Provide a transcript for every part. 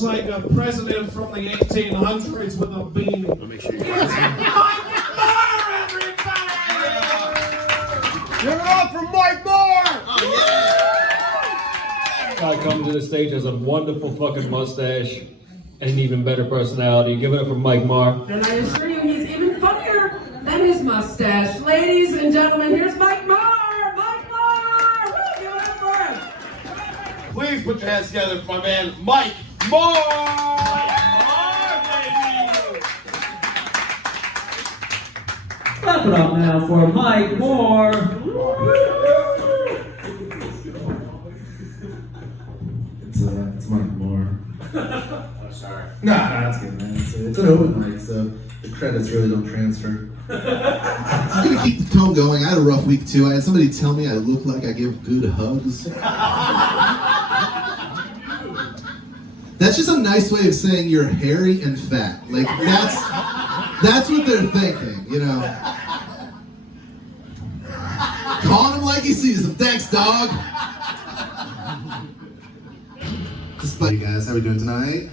looks like a president from the 1800s with a beanie. I'll make sure you It's Mike Moore, everybody! Give it up for Mike Moore! Oh, yeah! Guy coming to the stage has a wonderful fucking mustache and an even better personality. Give it up for Mike Moore. And I assure you, he's even funnier than his mustache. Ladies and gentlemen, here's Mike Moore! Mike Moore! Woo, give it up for him! Please put your hands together for my man, Mike Moore! Clap it up now for Mike Moore. It's Mike Moore. Oh, sorry. Nah, that's good, man. It's an open mic, so the credits really don't transfer. I'm gonna keep the tone going. I had a rough week too. I had somebody tell me I look like I give good hugs. That's just a nice way of saying you're hairy and fat. Like that's what they're thinking, you know. Calling him like he sees him. Thanks, dog. Hey guys, how we doing tonight?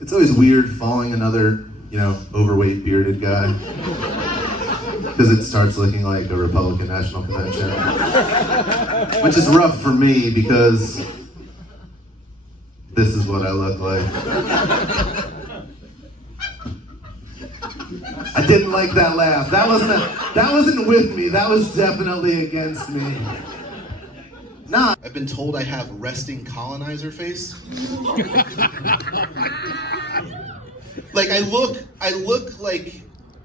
It's always weird following another, overweight bearded guy. Because it starts looking like a Republican National Convention. Which is rough for me because this is what I look like. I didn't like that laugh. That wasn't with me. That was definitely against me. Nah. I've been told I have resting colonizer face. Like I look like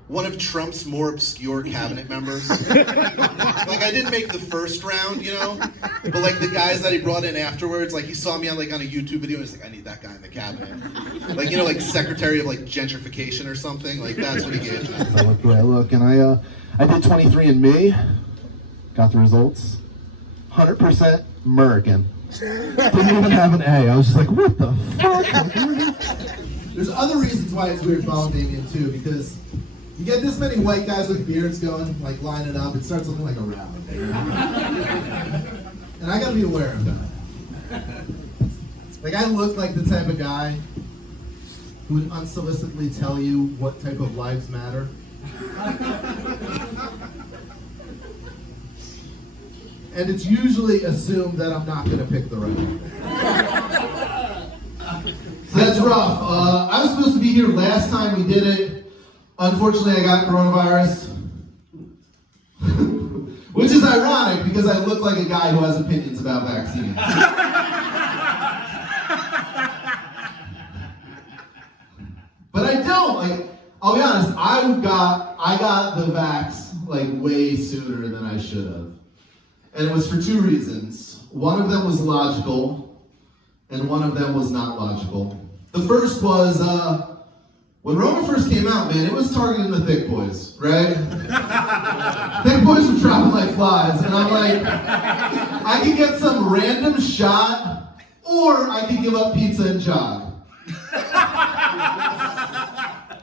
one of Trump's more obscure cabinet members. Like I didn't make the first round, but like the guys that he brought in afterwards, like he saw me on a YouTube video and he's like, I need that guy in the cabinet. Like like secretary of gentrification or something. Like that's what he gave me. I look the way I look, and I did 23andMe, got the results. 100% American. Didn't even have an A. I was just like, what the fuck? There's other reasons why it's weird following Damien too, because you get this many white guys with beards going, lining up, it starts looking like a rally. And I gotta be aware of that. I look like the type of guy who would unsolicitedly tell you what type of lives matter. And it's usually assumed that I'm not going to pick the right one. So that's rough. I was supposed to be here last time we did it. Unfortunately, I got coronavirus. Which is ironic because I look like a guy who has opinions about vaccines. But I don't. I'll be honest, I got the vax way sooner than I should have. And it was for two reasons. One of them was logical, and one of them was not logical. The first was, when Rona first came out, man, it was targeting the thick boys, right? Thick boys were dropping like flies, and I'm like, I could get some random shot, or I could give up pizza and jog.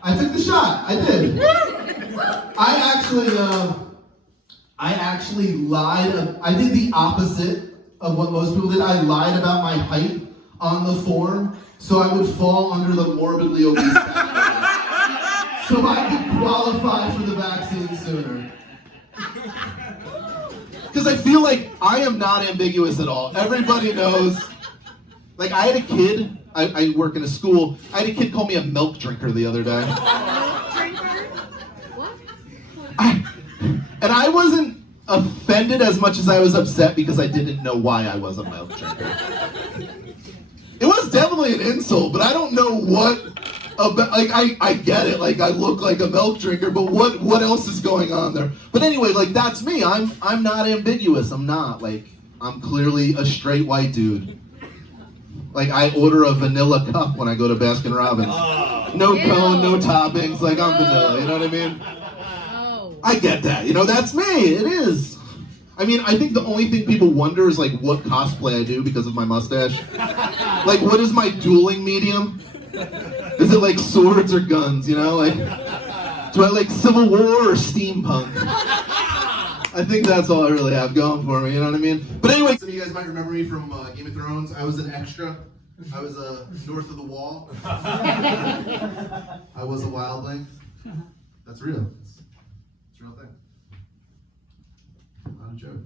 I took the shot, I did. I actually lied. I did the opposite of what most people did. I lied about my height on the form so I would fall under the morbidly obese category. So I could qualify for the vaccine sooner. Because I feel like I am not ambiguous at all. Everybody knows. I had a kid, I work in a school, I had a kid call me a milk drinker the other day. And I wasn't offended as much as I was upset because I didn't know why I was a milk drinker. It was definitely an insult, but I don't know what about, I get it, I look like a milk drinker, but what else is going on there? But anyway, that's me. I'm not ambiguous. I'm not. I'm clearly a straight white dude. I order a vanilla cup when I go to Baskin Robbins. No cone, no toppings, I'm vanilla, you know what I mean? I get that, that's me, it is. I think the only thing people wonder is what cosplay I do because of my mustache. What is my dueling medium? Is it swords or guns, do I Civil War or steampunk? I think that's all I really have going for me, you know what I mean? But anyway, some of you guys might remember me from Game of Thrones. I was an extra I was north of the wall. I was a wildling. That's real. It's a real thing. Not a joke.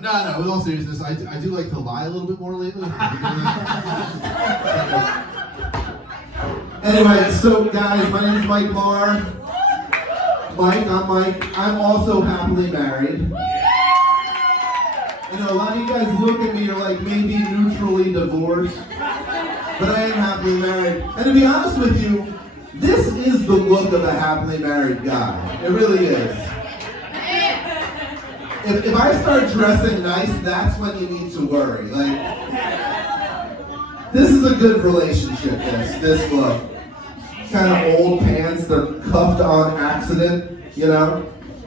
No, with all seriousness, I do like to lie a little bit more lately. Anyway, so guys, my name is Mike Marr. I'm Mike. I'm also happily married. You know, a lot of you guys look at me and are like maybe neutrally divorced, but I am happily married. And to be honest with you, this is the look of a happily married guy. It really is. If I start dressing nice, that's when you need to worry. Like, this is a good relationship, this look. Kind of old pants, they're cuffed on accident, you know?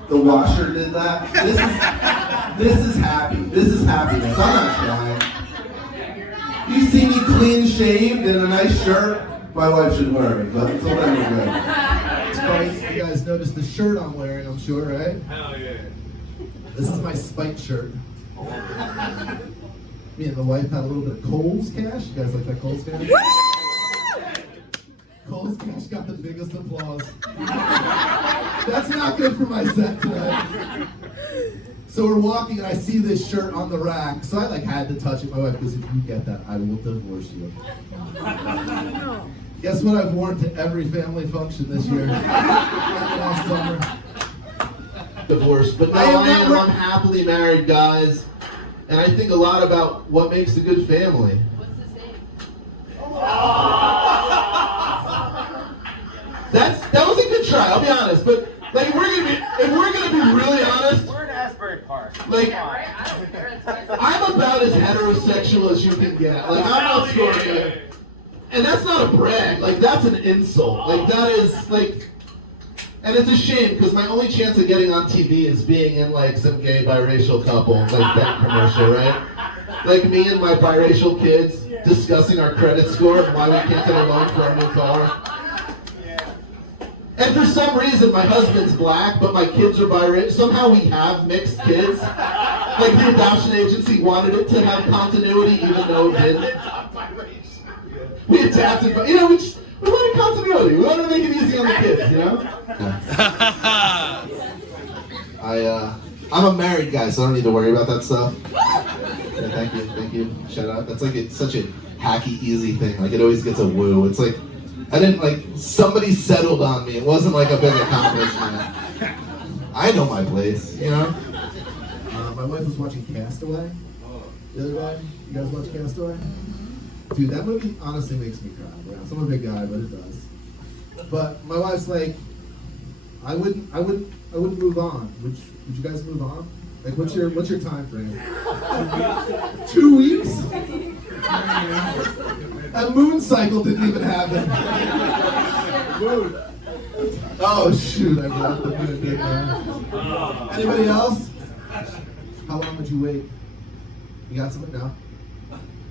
The washer did that. This is happy. This is happiness. I'm not trying. You see me clean shaved in a nice shirt, my wife should worry, but until then we're good. You guys noticed the shirt I'm wearing, I'm sure, right? Hell yeah. This is my spiked shirt. Me and the wife had a little bit of Kohl's cash. You guys like that Kohl's cash? Kohl's cash got the biggest applause. That's not good for my set today. So we're walking and I see this shirt on the rack. So I had to touch it. My wife goes, if you get that, I will divorce you. Guess what I've worn to every family function this year? Last summer. Divorced, but no, I'm happily married, guys, and I think a lot about what makes a good family. What's his name? That was a good try. I'll be honest, but like if we're gonna be really honest, We're in Asbury Park. like Right? I don't care. I'm about as heterosexual as you can get. Like I'm not scoring, and that's not a brag. Like that's an insult. Like that is like. And it's a shame because my only chance of getting on TV is being in like some gay biracial couple, like that commercial, right? Like me and my biracial kids discussing our credit score and why we can't get a loan for our new car. And for some reason, my husband's black, but my kids are biracial. Somehow we have mixed kids. Like the adoption agency wanted it to have continuity, even though it didn't. We adapted, but you know, we wanted continuity. We wanted to make it easy on the kids, you know? I'm a married guy, so I don't need to worry about that stuff. Yeah, thank you. Shout out. That's like such a hacky, easy thing. Like it always gets a woo. It's like somebody settled on me. It wasn't like a big accomplishment. I know my place, you know? My wife was watching Castaway the other day. You guys watch Castaway? Dude, that movie honestly makes me cry. I'm a big guy, but it does. But my wife's like, I wouldn't move on. Would you guys move on? Like, what's your time frame? 2 weeks? A moon cycle didn't even happen. Oh shoot! I brought the moon, didn't I? Anybody else? How long would you wait? You got something now?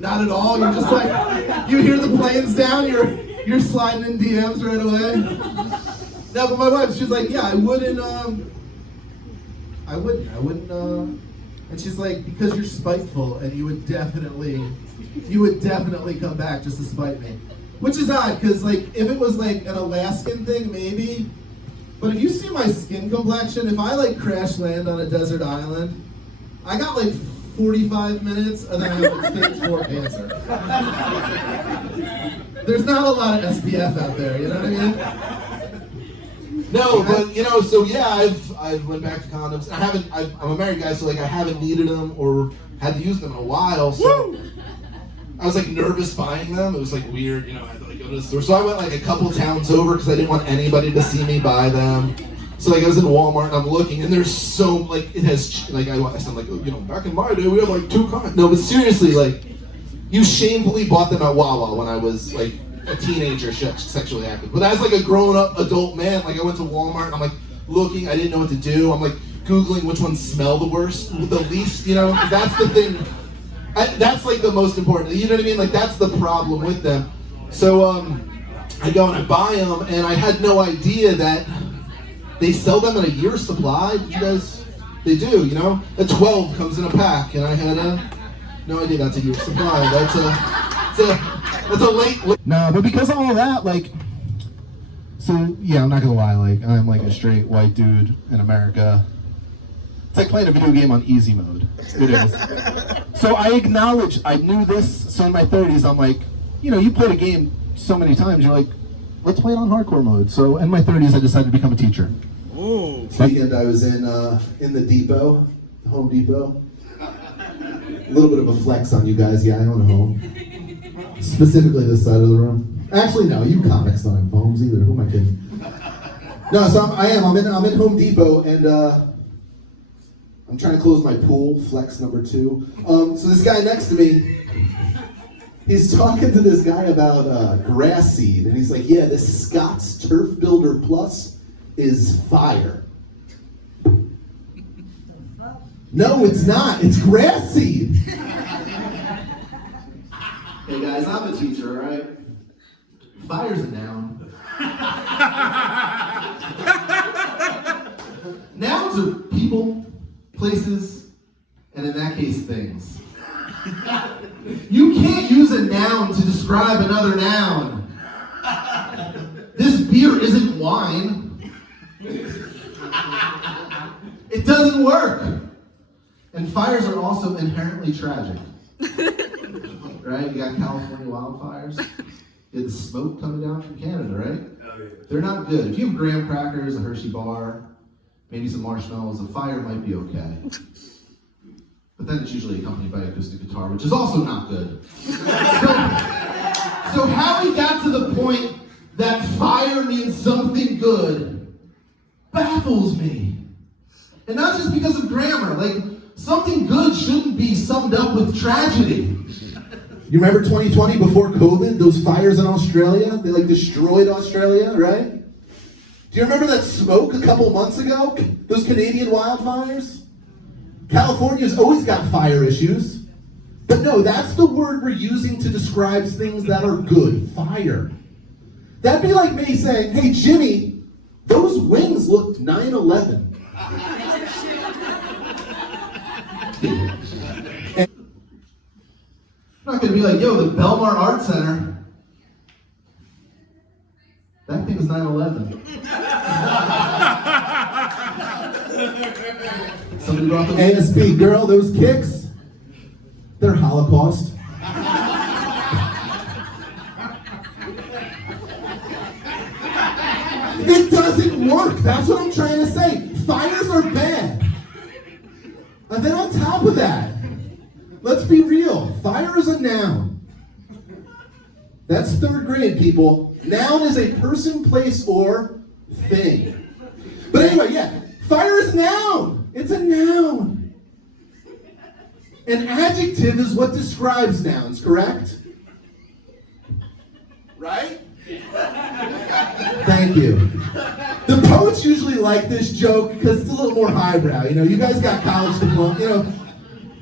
Not at all. You're just like you hear the planes down. You're sliding in DMs right away. No, but my wife, she's like, yeah, I wouldn't. And she's like, because you're spiteful, and you would definitely come back just to spite me. Which is odd, because like if it was like an Alaskan thing, maybe. But if you see my skin complexion, if I like crash land on a desert island, I got like 45 minutes and then I have like stage 4 cancer. There's not a lot of SPF out there, you know what I mean? No, but you know, so yeah, I've went back to condoms. I'm a married guy, so like I haven't needed them or had to use them in a while. So I was like nervous buying them. It was like weird, you know. I had to like go to the store. So I went like a couple towns over because I didn't want anybody to see me buy them. So like I was in Walmart and I'm looking, and there's so like it has like I sound like, you know, back in my day we had like 2 kinds. No, but seriously, like you shamefully bought them at Wawa when I was like a teenager, sexually active. But as like a grown-up adult man, like I went to Walmart and I'm like looking, I didn't know what to do. I'm like Googling which ones smell the worst, the least, you know, that's the thing. That's like the most important, you know what I mean? Like that's the problem with them. So I go and I buy them, and I had no idea that they sell them in a year's supply. Did you guys? They do, you know? A 12 comes in a pack, and I had no idea that's a year's supply. That's It's a late. No, but because of all that, like, so yeah, I'm not gonna lie, like, I'm like a straight white dude in America. It's like playing a video game on easy mode. It is. So I acknowledge, I knew this, so in my 30s, I'm like, you know, you played a game so many times, you're like, let's play it on hardcore mode. So in my 30s, I decided to become a teacher. Ooh. This weekend I was in the Depot, the Home Depot. A little bit of a flex on you guys, yeah, I own a home. Specifically this side of the room. Actually, no, you comics don't have homes either, who am I kidding? No, so I'm in Home Depot, and I'm trying to close my pool, flex number 2. So this guy next to me, he's talking to this guy about grass seed, and he's like, yeah, this Scott's Turf Builder Plus is fire. No, it's not. It's grass seed. Hey guys, I'm a teacher, all right? Fire's a noun. Nouns are people, places, and in that case, things. You can't use a noun to describe another noun. This beer isn't wine. It doesn't work. And fires are also inherently tragic. Right? You got California wildfires. You had the smoke coming down from Canada, right? Oh, yeah. They're not good. If you have graham crackers, a Hershey bar, maybe some marshmallows, a fire might be okay. But then it's usually accompanied by acoustic guitar, which is also not good. So how we got to the point that fire means something good baffles me. And not just because of grammar, like, something good shouldn't be summed up with tragedy. You remember 2020 before COVID, those fires in Australia? They like destroyed Australia, right? Do you remember that smoke a couple months ago? Those Canadian wildfires? California's always got fire issues. But no, that's the word we're using to describe things that are good, fire. That'd be like me saying, hey Jimmy, those wings looked 9/11. I'm not gonna be like, yo, the Belmar Art Center. That thing was 9/11. Somebody brought the ASB, girl, those kicks, they're Holocaust. It doesn't work, that's what I'm trying to say. Fires are bad. And then on top of that, let's be real, fire is a noun. That's 3rd grade, people. Noun is a person, place, or thing. But anyway, yeah, fire is a noun. It's a noun. An adjective is what describes nouns, correct? Right? Thank you. The poets usually like this joke because it's a little more highbrow. You know, you guys got college diploma, you know.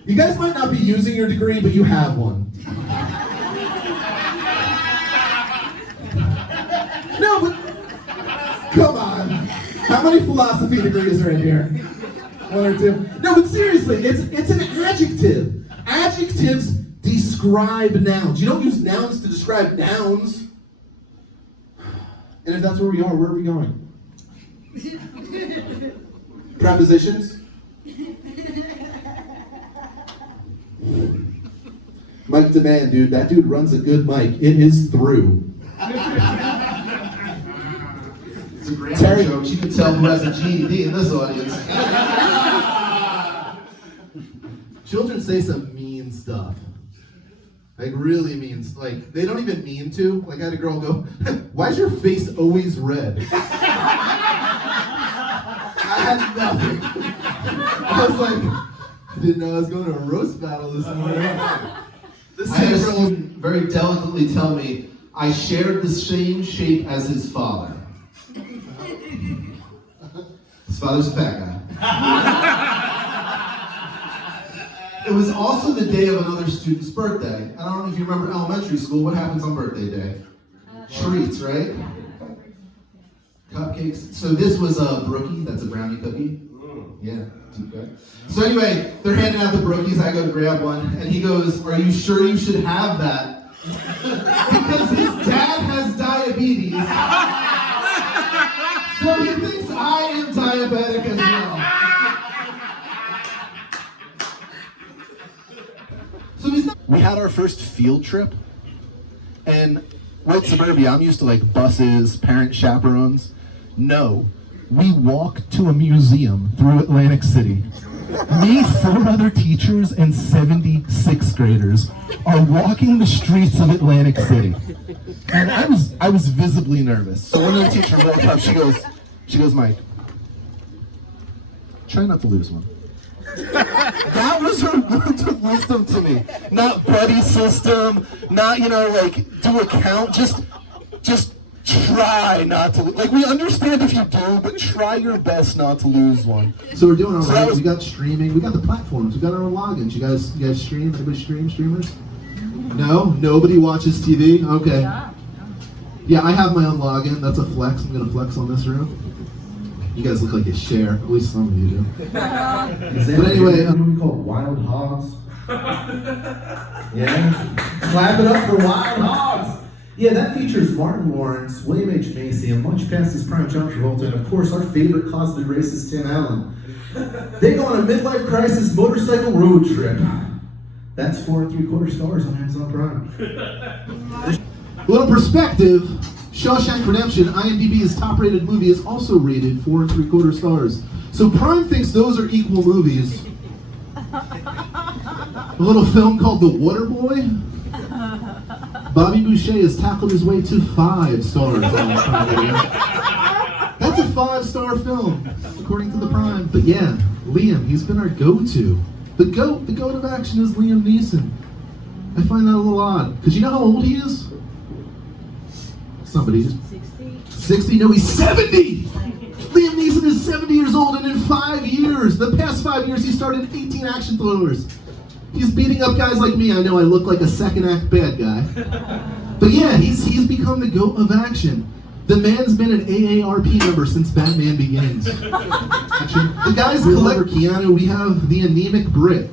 You guys might not be using your degree, but you have one. No, but come on. How many philosophy degrees are in here? 1 or 2? No, but seriously, it's an adjective. Adjectives describe nouns. You don't use nouns to describe nouns. And if that's where we are we going? Prepositions? Mic demand, dude. That dude runs a good mic. It is through. It's a grammar joke. You can tell who has a GED in this audience. Children say some mean stuff. Like really mean, like they don't even mean to. Like I had a girl go, "Why's your face always red?" I had nothing. I was like, I didn't know I was going to a roast battle this morning. I had someone very delicately tell me I shared the same shape as his father. His father's a fat guy. It was also the day of another student's birthday. And I don't know if you remember elementary school, what happens on birthday day? Treats, right? Cupcakes. So this was a brookie, that's a brownie cookie. Yeah, deep cut. So anyway, they're handing out the brookies, I go to grab one, and he goes, "Are you sure you should have that?" Because his dad has diabetes. So he thinks I am diabetic as well. So he's not. We had our first field trip, and white suburbia, I'm used to like buses, parent chaperones. No, we walked to a museum through Atlantic City. Me, 4 other teachers, and 70 6th graders are walking the streets of Atlantic City. And I was visibly nervous. So when the teacher walked up, she goes, Mike, try not to lose one. That was her words of wisdom to me. Not buddy system, not, like, do a count, just try not to, like, we understand if you do, but try your best not to lose one. So we're doing all right. We got streaming, we got the platforms, we got our own logins. You guys stream? Everybody streamers? No? Nobody watches TV? Okay. Yeah, I have my own login. That's a flex. I'm gonna flex on this room. You guys look like you share. At least some of you do. But anyway, a movie called Wild Hogs. Yeah, clap it up for Wild Hogs. Yeah, that features Martin Lawrence, William H. Macy, and much past his prime John Travolta, and of course our favorite closeted racist Tim Allen. They go on a midlife crisis motorcycle road trip. That's 4 3/4 stars on Amazon Prime. A little perspective. Shawshank Redemption, IMDb's top-rated movie, is also rated 4 3/4 stars. So Prime thinks those are equal movies. A little film called The Waterboy. Bobby Boucher has tackled his way to 5 stars on Prime Video. That's a 5-star film, according to the Prime. But yeah, Liam, he's been our go-to. The goat of action is Liam Neeson. I find that a little odd, because you know how old he is? Somebody just 60? No, he's 70! Liam Neeson is 70 years old, and in 5 years, the past 5 years, he started 18 action thrillers. He's beating up guys like me. I know I look like a second act bad guy. But yeah, he's become the goat of action. The man's been an AARP member since Batman Begins. Actually, the guy's clever, Keanu. We have the anemic Brit.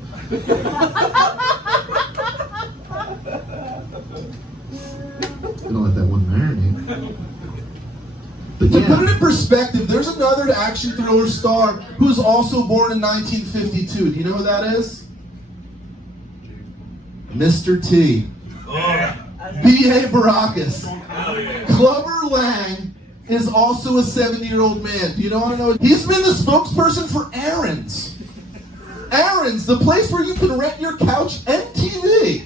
Gonna let that one marinate. But to put it in perspective, there's another action thriller star who's also born in 1952. Do you know who that is? Mr. T. B.A. Baracus. Clubber Lang is also a 70-year-old man. Do you want to know? He's been the spokesperson for Aaron's. Aaron's, the place where you can rent your couch and TV.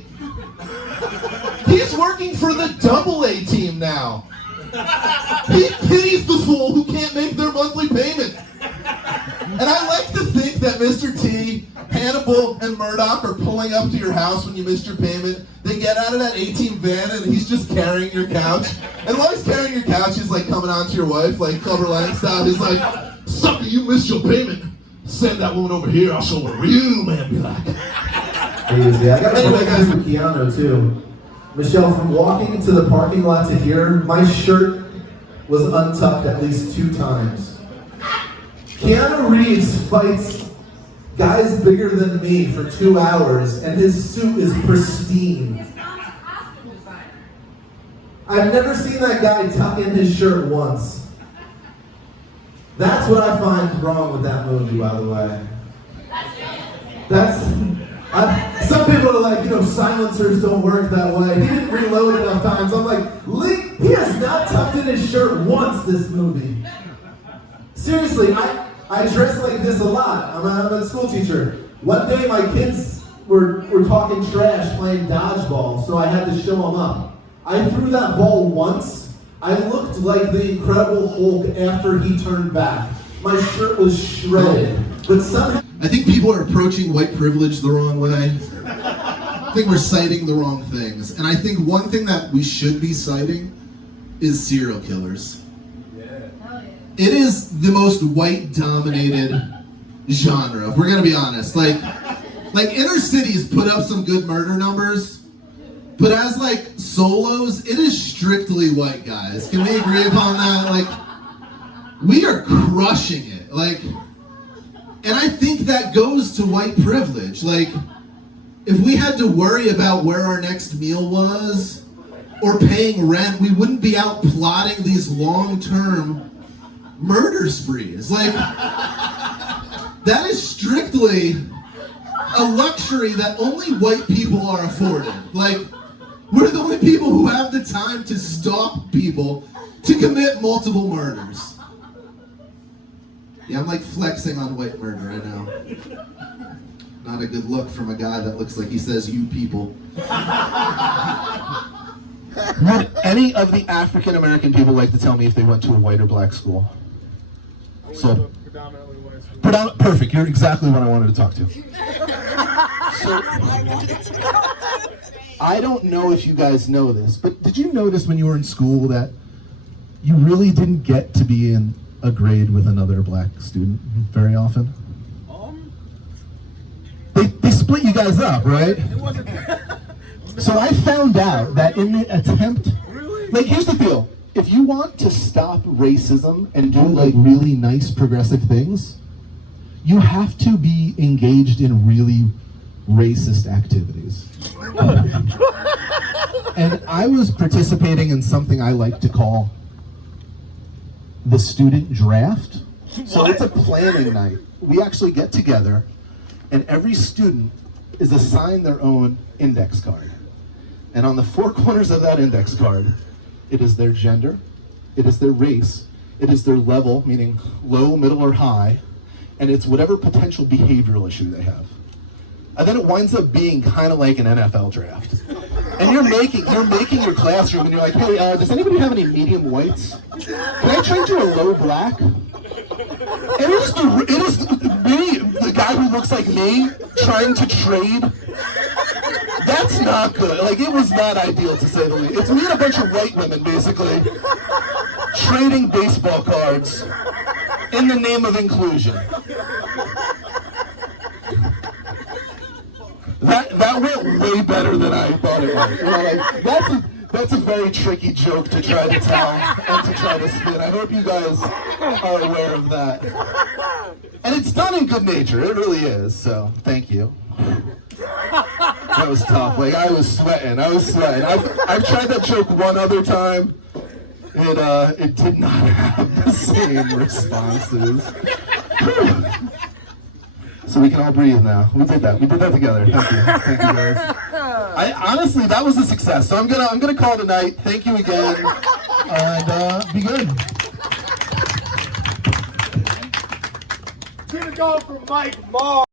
He's working for the AA team now. He pities the fool who can't make their monthly payment. And I like to think that Mr. T, Hannibal, and Murdoch are pulling up to your house when you missed your payment. They get out of that A-team van and he's just carrying your couch. And while he's carrying your couch, he's like coming on to your wife, like Clubber Lang style. He's like, sucker, you missed your payment. Send that woman over here, I'll show her a real man be like. Yeah, I got anyway, guys, with Keanu too. Michelle, from walking into the parking lot to here, my shirt was untucked at least 2 times. Keanu Reeves fights guys bigger than me for 2 hours, and his suit is pristine. I've never seen that guy tuck in his shirt once. That's what I find wrong with that movie, by the way. Some people are like, silencers don't work that way. He didn't reload enough times. I'm like, he has not tucked in his shirt once this movie. Seriously, I dress like this a lot. I'm a school teacher. One day my kids were talking trash playing dodgeball, so I had to show them up. I threw that ball once. I looked like the Incredible Hulk after he turned back. My shirt was shredded. But somehow I think people are approaching white privilege the wrong way. I think we're citing the wrong things. And I think one thing that we should be citing is serial killers. It is the most white-dominated genre, if we're gonna be honest. Like inner cities put up some good murder numbers, but as solos, it is strictly white guys. Can we agree upon that? We are crushing it. And I think that goes to white privilege. If we had to worry about where our next meal was, or paying rent, we wouldn't be out plotting these long-term murder sprees. Like, that is strictly a luxury that only white people are afforded. Like, we're the only people who have the time to stalk people to commit multiple murders. Yeah, I'm like flexing on white murder, I know. Not a good look from a guy that looks like he says you people. Would any of the African American people like to tell me if they went to a white or black school? So, Predominantly white. Perfect, you're exactly what I wanted to talk to. So, I don't know if you guys know this, but did you notice when you were in school that you really didn't get to be in a grade with another black student very often? They split you guys up, right? So I found out that in the attempt, like, here's the deal. If you want to stop racism and do like really nice progressive things, you have to be engaged in really racist activities. And I was participating in something I like to call the student draft. So it's a planning night. We actually get together and every student is assigned their own index card. And on the four corners of that index card, it is their gender, it is their race, it is their level, meaning low, middle, or high, and it's whatever potential behavioral issue they have. And then it winds up being kind of like an NFL draft. And you're making your classroom and you're like, hey, does anybody have any medium whites? Can I trade you a low black? And it is me, the guy who looks like me, trying to trade. That's not good. Like, it was not ideal, to say the least. It's me and a bunch of white women, basically, trading baseball cards in the name of inclusion. That went way better than I thought it would. You know, like, that's a very tricky joke to try to tell and to try to spin. I hope you guys are aware of that. And it's done in good nature. It really is. So, thank you. That was tough. Like, I was sweating. I've tried that joke one other time. It did not have the same responses. So we can all breathe now. We did that together. Thank you. Thank you, guys. Honestly, that was a success. So I'm gonna call it a night. Thank you again. And be good. It's gonna go from Mike Marr.